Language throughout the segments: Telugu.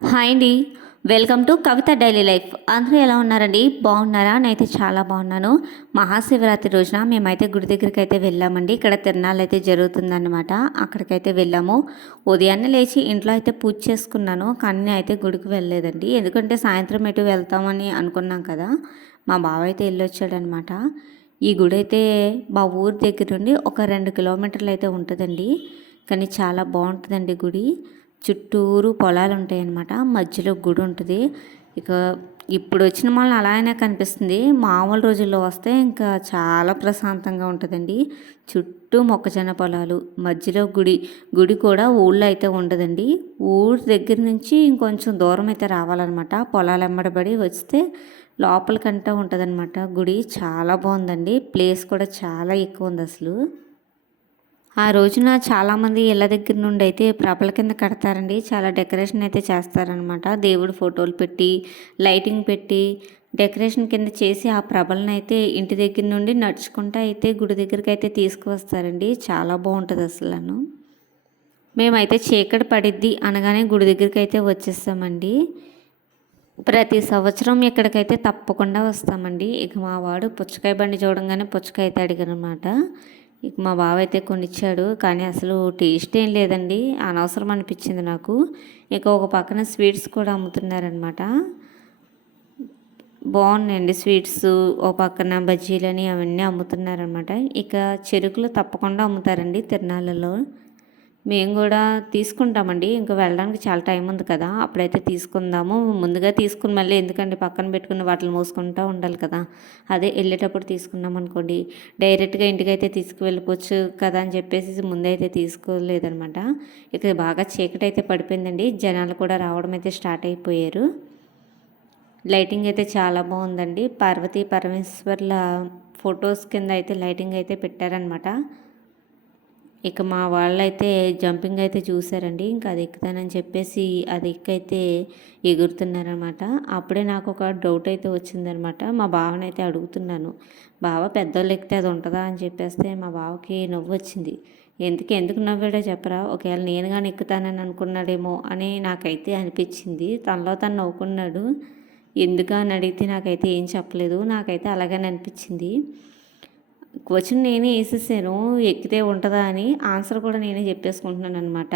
హాయ్ అండి. Welcome to Kavitha daily life. అందరూ ఎలా ఉన్నారండి? బాగున్నారా? నేనైతే చాలా బాగున్నాను. మహాశివరాత్రి రోజున మేమైతే గుడి దగ్గరికి అయితే వెళ్ళామండి. ఇక్కడ తిరణాలు అయితే జరుగుతుందన్నమాట. అక్కడికైతే వెళ్ళాము. ఉదయాన్నే లేచి ఇంట్లో అయితే పూజ చేసుకున్నాను. కానీ నేను అయితే గుడికి వెళ్ళలేదండి. ఎందుకంటే సాయంత్రం ఎటు వెళ్తామని అనుకున్నాం కదా. మా బావ అయితే వెళ్ళొచ్చాడనమాట ఈ గుడి అయితే మా ఊరి దగ్గర నుండి ఒక రెండు కిలోమీటర్లు అయితే ఉంటుందండి. కానీ చాలా బాగుంటుందండి గుడి. చుట్టూరు పొలాలు ఉంటాయన్నమాట మధ్యలో గుడి ఉంటుంది ఇక ఇప్పుడు వచ్చిన వాళ్ళని అలానే కనిపిస్తుంది. మామూలు రోజుల్లో వస్తే ఇంకా చాలా ప్రశాంతంగా ఉంటుందండి. చుట్టూ మొక్కజొన్న పొలాలు మధ్యలో గుడి గుడి కూడా ఊళ్ళో అయితే ఉండదండి. ఊరి దగ్గర నుంచి ఇంకొంచెం దూరం అయితే రావాలన్నమాట. పొలాలు ఎమ్మడబడి వస్తే లోపలికంటా ఉంటుందన్నమాట. గుడి చాలా బాగుందండి. ప్లేస్ కూడా చాలా ఎక్కువ ఉంది అసలు ఆ రోజున చాలామంది ఇళ్ళ దగ్గర నుండి అయితే ప్రభల కింద కడతారండి. చాలా డెకరేషన్ అయితే చేస్తారనమాట దేవుడు ఫోటోలు పెట్టి లైటింగ్ పెట్టి డెకరేషన్ కింద చేసి ఆ ప్రభలను అయితే ఇంటి దగ్గర నుండి నడుచుకుంటూ అయితే గుడి దగ్గరికి అయితే తీసుకువస్తారండి. చాలా బాగుంటుంది అసలు మేమైతే చీకటి పడిద్ది అనగానే గుడి దగ్గరికి అయితే వచ్చేస్తామండి. ప్రతి సంవత్సరం ఇక్కడికైతే తప్పకుండా వస్తామండి. ఇక మా వాడు పుచ్చకాయ బండి చూడంగానే పుచ్చకాయ అయితే అడిగారనమాట ఇక మా బావ అయితే కొనిచ్చాడు కానీ అసలు టేస్ట్ ఏం లేదండి. అనవసరం అనిపించింది నాకు. ఇక ఒక పక్కన స్వీట్స్ కూడా అమ్ముతున్నారనమాట బాగున్నాయండి స్వీట్స్. ఓ పక్కన బజ్జీలని అవన్నీ అమ్ముతున్నారనమాట ఇక చెరుకులు తప్పకుండా అమ్ముతారండి తిరణాలలో మేము కూడా తీసుకుంటామండి. ఇంకా వెళ్ళడానికి చాలా టైం ఉంది కదా. అప్పుడైతే తీసుకుందాము. ముందుగా తీసుకుని మళ్ళీ ఎందుకంటే పక్కన పెట్టుకుని వాటిని మోసుకుంటూ ఉండాలి కదా. అదే వెళ్ళేటప్పుడు తీసుకున్నాం అనుకోండి. డైరెక్ట్గా ఇంటికి అయితే తీసుకువెళ్ళిపోవచ్చు కదా అని చెప్పేసి ముందైతే తీసుకోలేదనమాట. ఇక బాగా చీకటి అయితే పడిపోయిందండి. జనాలు కూడా రావడం అయితే స్టార్ట్ అయిపోయారు. లైటింగ్ అయితే చాలా బాగుందండి. పార్వతీ పరమేశ్వర్ల ఫొటోస్ కింద అయితే లైటింగ్ అయితే పెట్టారనమాట. ఇక మా వాళ్ళైతే జంపింగ్ అయితే చూసారండి ఇంకా అది ఎక్కుతానని చెప్పేసి అది ఎక్కైతే ఎగురుతున్నారనమాట. అప్పుడే నాకు ఒక డౌట్ అయితే వచ్చిందనమాట. మా బావనైతే అడుగుతున్నాను బావ పెద్దోళ్ళు ఎక్కితే అది ఉంటుందా? అని చెప్పేస్తే మా బావకి నవ్వు వచ్చింది. ఎందుకు ఎందుకు నవ్వాడో చెప్పరా? ఒకవేళ నేను కానీ ఎక్కుతానని అనుకున్నాడేమో అని నాకైతే అనిపించింది. తనలో తను నవ్వుకున్నాడు. ఎందుకు అని అడిగితే నాకైతే ఏం చెప్పలేదు. నాకైతే అలాగని అనిపించింది. క్వశ్చన్ నేనే వేసేసాను ఎక్కితే ఉంటుందా అని ఆన్సర్ కూడా నేనే చెప్పేసుకుంటున్నాను అనమాట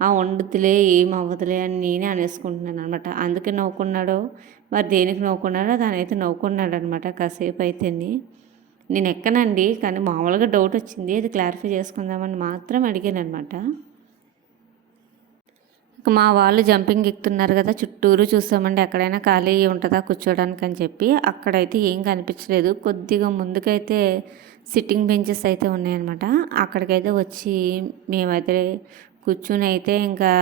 ఆ వండుతులే ఏం అవ్వదులే అని నేనే అనేసుకుంటున్నాను అనమాట అందుకే నవ్వుకున్నాడో మరి దేనికి నవ్వుకున్నాడో దానైతే నవ్వుకున్నాడు అనమాట కాసేపు అయితే నేను ఎక్కనండి కానీ మామూలుగా డౌట్ వచ్చింది అది క్లారిఫై చేసుకుందామని మాత్రం అడిగాను అనమాట మా వాళ్ళు జంపింగ్ ఎక్కుతున్నారు కదా చుట్టూరు చూస్తామండి ఎక్కడైనా ఖాళీ ఉంటుందా కూర్చోడానికి అని చెప్పి. అక్కడైతే ఏం కనిపించలేదు. కొద్దిగా ముందుకైతే సిట్టింగ్ బెంచెస్ అయితే ఉన్నాయన్నమాట. అక్కడికైతే వచ్చి మేమైతే కూర్చుని అయితే ఇంకా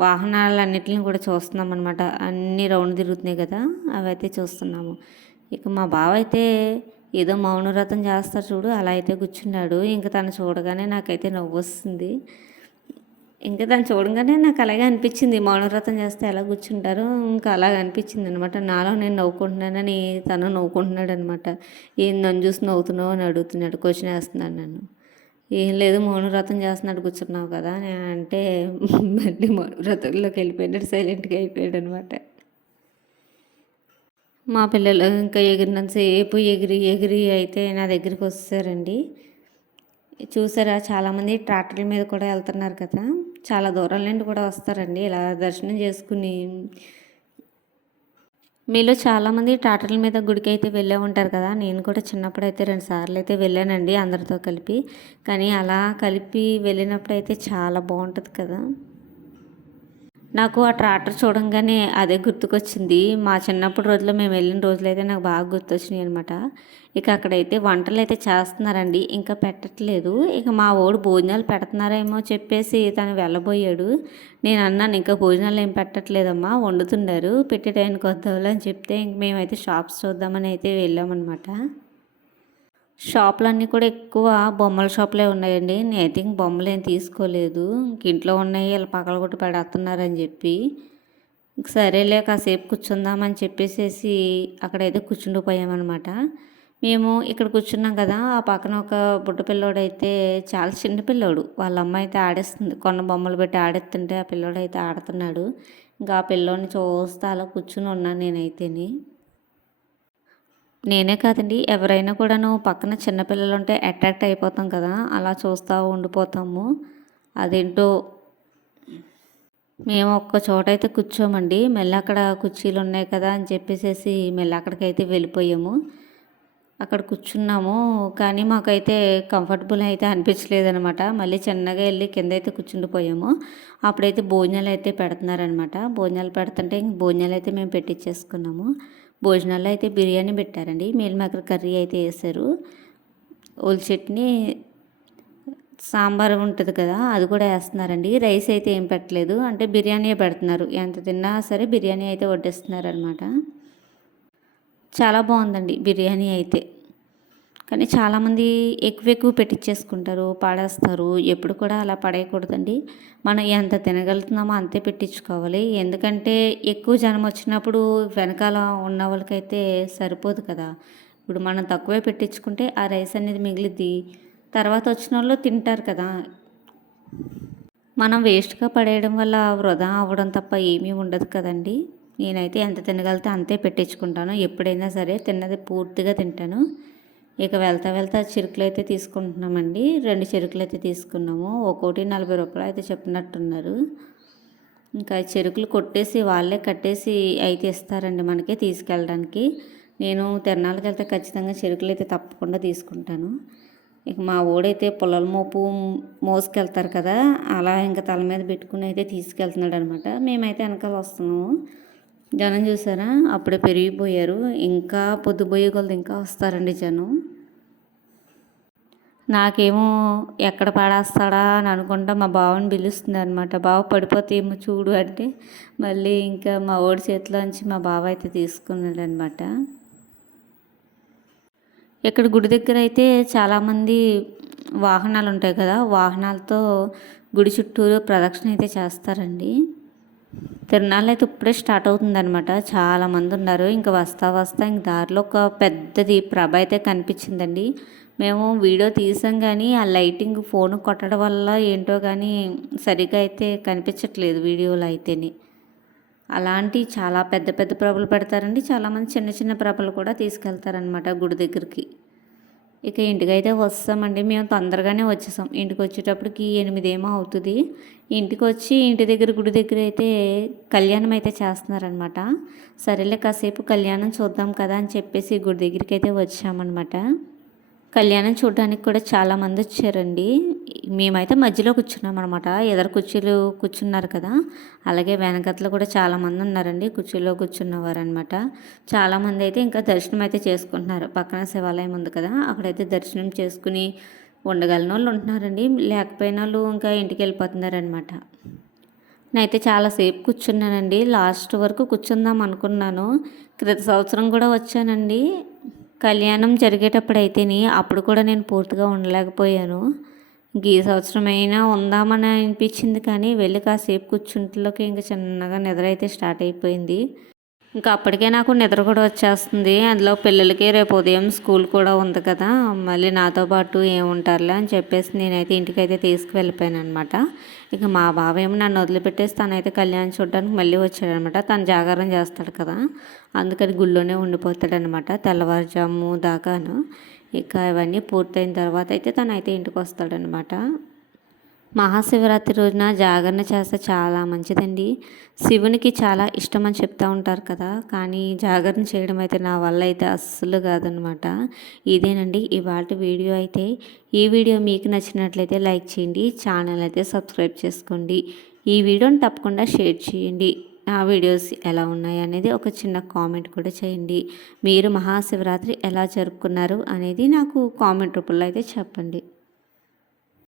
వాహనాలన్నిటిని కూడా చూస్తున్నాం అనమాట అన్ని రౌండ్ తిరుగుతున్నాయి కదా అవి అయితే చూస్తున్నాము. ఇక మా బావ అయితే ఏదో మౌనవ్రతం చేస్తారు చూడు అలా అయితే కూర్చున్నాడు. ఇంకా తను చూడగానే నాకైతే నవ్వు వస్తుంది ఇంకా దాన్ని చూడగానే నాకు అలాగే అనిపించింది. మౌనవ్రతం చేస్తే ఎలా కూర్చుంటారో ఇంకా అలాగే అనిపించింది అనమాట నాలో నేను నవ్వుకుంటున్నానని తను నవ్వుకుంటున్నాడు అనమాట ఏం నన్ను చూసి నవ్వుతున్నావు? అని అడుగుతున్నాడు. క్వశ్చన్ వేస్తున్నాడు నన్ను. ఏం లేదు మౌనవ్రతం చేస్తున్నాడు కూర్చున్నావు కదా అంటే మళ్ళీ మౌనవ్రతంలోకి వెళ్ళిపోయాడు సైలెంట్గా అయిపోయాడు అనమాట మా పిల్లలు ఇంకా ఎగిరినంతసేపు ఎగిరి ఎగిరి అయితే నా దగ్గరికి వస్తారండి. చూసారా? చాలామంది ట్రాక్టర్ల మీద కూడా వెళ్తున్నారు కదా. చాలా దూరం నుండి కూడా వస్తారండి. ఇలా దర్శనం చేసుకుని మీలో చాలామంది ట్రాక్టర్ల మీద గుడికి అయితే వెళ్ళే ఉంటారు కదా. నేను కూడా చిన్నప్పుడు అయితే రెండు సార్లు అయితే వెళ్ళానండి అందరితో కలిపి. కానీ అలా కలిపి వెళ్ళినప్పుడు అయితే చాలా బాగుంటుంది కదా. నాకు ఆ ట్రాక్టర్ చూడంగానే అదే గుర్తుకొచ్చింది. మా చిన్నప్పుడు రోజుల్లో మేము వెళ్ళిన రోజులు అయితే నాకు బాగా గుర్తొచ్చినాయి అనమాట ఇక అక్కడైతే వంటలు అయితే చేస్తున్నారండి. ఇంకా పెట్టట్లేదు. ఇక మా ఓడు భోజనాలు పెడుతున్నారేమో చెప్పేసి తను వెళ్ళబోయాడు. నేను అన్నాను ఇంకా భోజనాలు ఏం పెట్టట్లేదమ్మా వండుతున్నారు పెట్టే టైంకి వద్దాం అని చెప్తే ఇంక మేమైతే షాప్స్ చూద్దామని అయితే వెళ్ళామన్నమాట. షాపులన్నీ కూడా ఎక్కువ బొమ్మల షాపులే ఉన్నాయండి. నేను అయితే ఇంక బొమ్మలు ఏం తీసుకోలేదు. ఇంక ఇంట్లో ఉన్నాయి ఇలా పగల కొట్టి పెడుతున్నారని చెప్పి ఇంక సరేలే కాసేపు కూర్చుందామని చెప్పేసేసి అక్కడైతే కూర్చుండిపోయామన్నమాట మేము ఇక్కడ కూర్చున్నాం కదా ఆ పక్కన ఒక బుడ్డ పిల్లోడు అయితే చాలా చిన్న పిల్లోడు. వాళ్ళ అమ్మ అయితే ఆడేస్తుంది. కొన్న బొమ్మలు పెట్టి ఆడేస్తుంటే ఆ పిల్లోడు అయితే ఆడుతున్నాడు. ఇంకా ఆ పిల్లోని చూస్తా అలా కూర్చుని ఉన్నాను నేనైతేని. నేనే కాదండి. ఎవరైనా కూడాను పక్కన చిన్నపిల్లలు ఉంటే అట్రాక్ట్ అయిపోతాం కదా అలా చూస్తూ ఉండిపోతాము. అదేంటో మేము ఒక్క చోట అయితే కూర్చోమండి. మళ్ళీ అక్కడ కుర్చీలు ఉన్నాయి కదా అని చెప్పేసి మళ్ళీ అక్కడికైతే వెళ్ళిపోయాము. అక్కడ కూర్చున్నాము. కానీ మాకైతే కంఫర్టబుల్ అయితే అనిపించలేదనమాట. మళ్ళీ చిన్నగా వెళ్ళి కింద అయితే కూర్చుండిపోయాము. అప్పుడైతే భోజనాలు అయితే పెడుతున్నారనమాట. భోజనాలు పెడుతుంటే ఇంక భోజనాలు అయితే మేము పెట్టించేసుకున్నాము భోజనాల్లో అయితే బిర్యానీ పెట్టారండి. మీల్ మేకర్ కర్రీ అయితే వేసారు ఓల్ చట్నీ సాంబార్ ఉంటుంది కదా అది కూడా వేస్తున్నారండి. రైస్ అయితే ఏం పెట్టలేదు. అంటే బిర్యానీ పెడుతున్నారు. ఎంత తిన్నా సరే బిర్యానీ అయితే వడ్డిస్తున్నారు అనమాట చాలా బాగుందండి బిర్యానీ అయితే. కానీ చాలామంది ఎక్కువ ఎక్కువ పెట్టించేసుకుంటారు పాడేస్తారు. ఎప్పుడు కూడా అలా పడేయకూడదండి. మనం ఎంత తినగలుగుతున్నామో అంతే పెట్టించుకోవాలి. ఎందుకంటే ఎక్కువ జనం వచ్చినప్పుడు వెనకాల ఉన్న వాళ్ళకైతే సరిపోదు కదా. ఇప్పుడు మనం తక్కువే పెట్టించుకుంటే ఆ రైస్ అనేది మిగిలిద్ది. తర్వాత వచ్చిన వాళ్ళు తింటారు కదా. మనం వేస్ట్గా పడేయడం వల్ల వృధా అవ్వడం తప్ప ఏమీ ఉండదు కదండి. నేనైతే ఎంత తినగలితే అంతే పెట్టించుకుంటాను. ఎప్పుడైనా సరే తిన్నది పూర్తిగా తింటాను. ఇక వెళ్తా వెళ్తా చెరుకులు అయితే తీసుకుంటున్నామండి. రెండు చెరుకులు అయితే తీసుకున్నాము. ఒక్కోటి నలభై రూపాయలు అయితే చెప్పినట్టున్నారు. ఇంకా చెరుకులు కొట్టేసి వాళ్ళే కట్టేసి అయితే ఇస్తారండి మనకి తీసుకెళ్ళడానికి. నేను తిరణాలకు వెళ్తే ఖచ్చితంగా చెరుకులు అయితే తప్పకుండా తీసుకుంటాను. ఇక మా ఓడైతే పొలాల మోపు మోసుకెళ్తారు కదా అలా ఇంకా తల మీద పెట్టుకుని అయితే తీసుకెళ్తున్నాడు అనమాట మేమైతే వెనకాల వస్తున్నాము. జనం చూసారా? అప్పుడే పెరిగిపోయారు. ఇంకా పొద్దుపోయే కొలది ఇంకా వస్తారండి జనం. నాకేమో ఎక్కడ పడేస్తాడా అని అనుకుంటా మా బావని పిలుస్తుంది అనమాట బావ పడిపోతే ఏమో చూడు అంటే మళ్ళీ ఇంకా మా ఓడి చేతిలోంచి మా బావ అయితే తీసుకున్నాడు అనమాట ఇక్కడ గుడి దగ్గర అయితే చాలామంది వాహనాలు ఉంటాయి కదా వాహనాలతో గుడి చుట్టూరు ప్రదక్షిణ అయితే చేస్తారండి. తిరణాలు అయితే ఇప్పుడే స్టార్ట్ అవుతుందనమాట చాలామంది ఉన్నారు. ఇంకా వస్తా వస్తా ఇంక దారిలో ఒక పెద్దది ప్రభ అయితే కనిపించిందండి. మేము వీడియో తీసాం కానీ ఆ లైటింగ్ ఫోన్ కొట్టడం వల్ల ఏంటో కానీ సరిగ్గా అయితే కనిపించట్లేదు వీడియోలో అయితేనే. అలాంటి చాలా పెద్ద పెద్ద ప్రభలు పెడతారండి. చాలామంది చిన్న చిన్న ప్రభలు కూడా తీసుకెళ్తారనమాట గుడి దగ్గరికి. ఇక ఇంటికైతే వస్తామండి. మేము తొందరగానే వచ్చేసాం. ఇంటికి వచ్చేటప్పటికి ఎనిమిదేమో అవుతుంది. ఇంటికి వచ్చి ఇంటి దగ్గర గుడి దగ్గర అయితే కళ్యాణం అయితే చేస్తున్నారనమాట సరేలే కాసేపు కళ్యాణం చూద్దాం కదా అని చెప్పేసి గుడి దగ్గరికి అయితే వచ్చామన్నమాట. కళ్యాణం చూడడానికి కూడా చాలామంది వచ్చారండి. మేమైతే మధ్యలో కూర్చున్నాం అనమాట ఎదరు కుర్చీలు కూర్చున్నారు కదా. అలాగే వెనకట్లో కూడా చాలామంది ఉన్నారండి. కుర్చీలో కూర్చున్నవారు అనమాట చాలామంది అయితే ఇంకా దర్శనం అయితే చేసుకుంటున్నారు. పక్కన శివాలయం ఉంది కదా. అక్కడైతే దర్శనం చేసుకుని ఉండగలిగిన వాళ్ళు ఉంటున్నారండి. లేకపోయిన వాళ్ళు ఇంకా ఇంటికి వెళ్ళిపోతున్నారనమాట నేనైతే చాలాసేపు కూర్చున్నానండి. లాస్ట్ వరకు కూర్చుందాం అనుకున్నాను. క్రిత సంవత్సరం కూడా వచ్చానండి. కళ్యాణం జరిగేటప్పుడు అప్పుడు కూడా నేను పూర్తిగా ఉండలేకపోయాను. ఈ సంవత్సరమైనా ఉందామని అనిపించింది కానీ వెళ్ళి కాసేపు కూర్చుంటలోకి ఇంకా చిన్నగా నిద్ర అయితే స్టార్ట్ అయిపోయింది. ఇంకా అప్పటికే నాకు నిద్ర కూడా వచ్చేస్తుంది. అందులో పిల్లలకి రేపు ఉదయం స్కూల్ కూడా ఉంది కదా. మళ్ళీ నాతో పాటు ఏముంటారులే అని చెప్పేసి నేనైతే ఇంటికి అయితే తీసుకువెళ్ళిపోయాను అనమాట ఇక మా బావ ఏమో నన్ను వదిలిపెట్టేసి తనైతే కళ్యాణం చూడడానికి మళ్ళీ వచ్చాడనమాట తను జాగారం చేస్తాడు కదా. అందుకని గుళ్ళోనే ఉండిపోతాడనమాట తెల్లవారుజాము దాకాను. ఇక ఇవన్నీ పూర్తయిన తర్వాత అయితే తను అయితే ఇంటికి వస్తాడనమాట మహాశివరాత్రి రోజున జాగరణ చేస్తే చాలా మంచిదండి. శివునికి చాలా ఇష్టం అని చెప్తూ ఉంటారు కదా. కానీ జాగరణ చేయడం అయితే నా వల్ల అయితే అస్సలు కాదనమాట. ఇదేనండి ఇవాళ వీడియో అయితే. ఈ వీడియో మీకు నచ్చినట్లయితే లైక్ చేయండి ఛానల్ అయితే సబ్స్క్రైబ్ చేసుకోండి. ఈ వీడియోని తప్పకుండా షేర్ చేయండి. నా వీడియోస్ ఎలా ఉన్నాయి అనేది ఒక చిన్న కామెంట్ కూడా చేయండి. మీరు మహాశివరాత్రి ఎలా జరుపుకున్నారు అనేది నాకు కామెంట్ రూపంలో అయితే చెప్పండి.